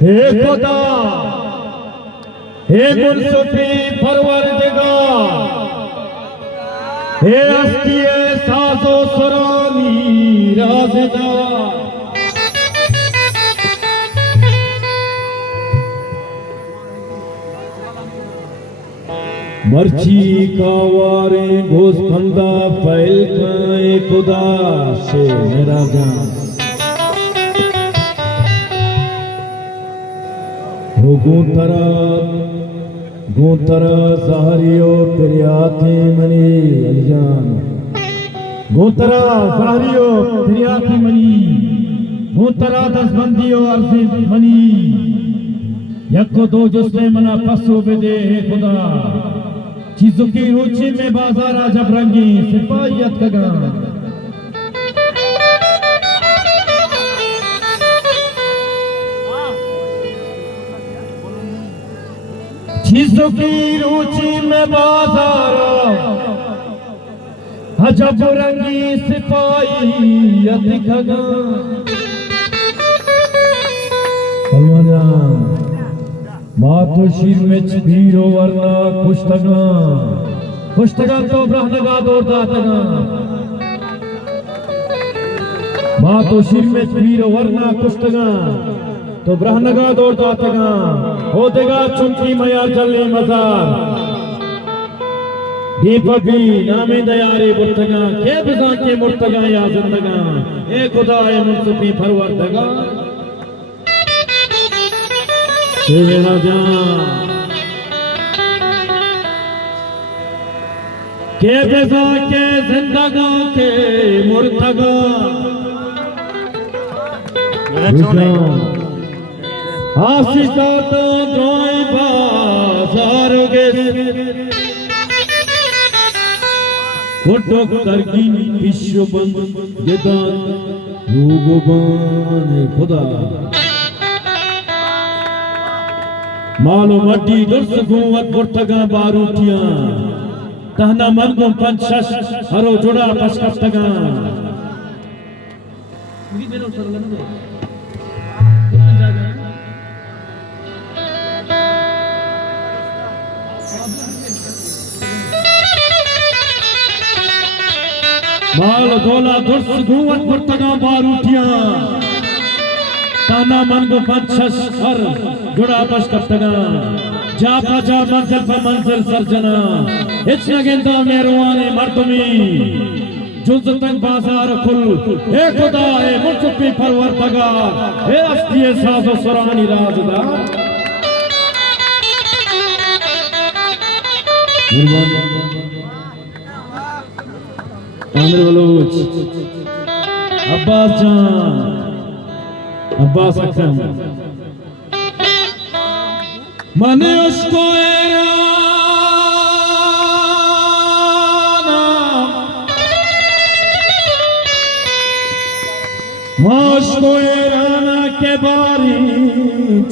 हे खुदा, हे मुनसफी परवरदिगार, हे हस्तिए साजो सुरानी राज़दार, मर्ची कावारे गोस्फंदा फैल खाए खुदा से मेरा जान हो गोतरा ज़हरियो तेरे आँखें मनी अलिजान गोतरा ज़हरियो तेरे आँखें मनी गोतरा दसबंदियो अर्ज़ी मनी यको दो जुस्से मना पसो बेदे है खुदा चीज़ों की रुचि में बाज़ारा जब रंगी सिपाहियत कगा चीज़ों की रुचि में बाज़ारा अजब रंगी सिपाहियत कगा मातो शीर में छबीरो वरना कुश्तगा तो ब्रह्मगा दौड़ता तगा मातो शीर में छबीरो वरना कुश्तगा तो ब्रह्मगा दौड़ता तगा हो देगा चुमकी मया चलने मजार दीपक भी नामे दयारे बुर्तगा के बिजा के मुर्तगा या जिंदगा ए खुदा ए मुनसफी परवरदिगा मेरा जान के बेजा के जिंदगा के मुर्तगा आशिका तो द्रोई बाजार गे फोटो करगी विश्व बंद गेदान युगबान खुदा मालो मड्डी दुर्स गुवत बुर्तगा बारूटिया तहना मन को पंचश हरो जुड़ा पशकफ्तगा मालो दोला दुर्स गुवत बुर्तगा बारूटिया ताना मन को पंचश हर जुड़ा पशकफ्तगा जापा जा मंजिल पर मंजिल सरजना इतना गेंदा मेहरबानी मर्दमी जुल्तन बाजार खुल हे खुदा हे मुनसफी परवरदिगार हे हस्तिए साजो सुरानी राज़दार आमिर बलूच अब्बास जान अब्बास अकरम मने उसको एराना के बारी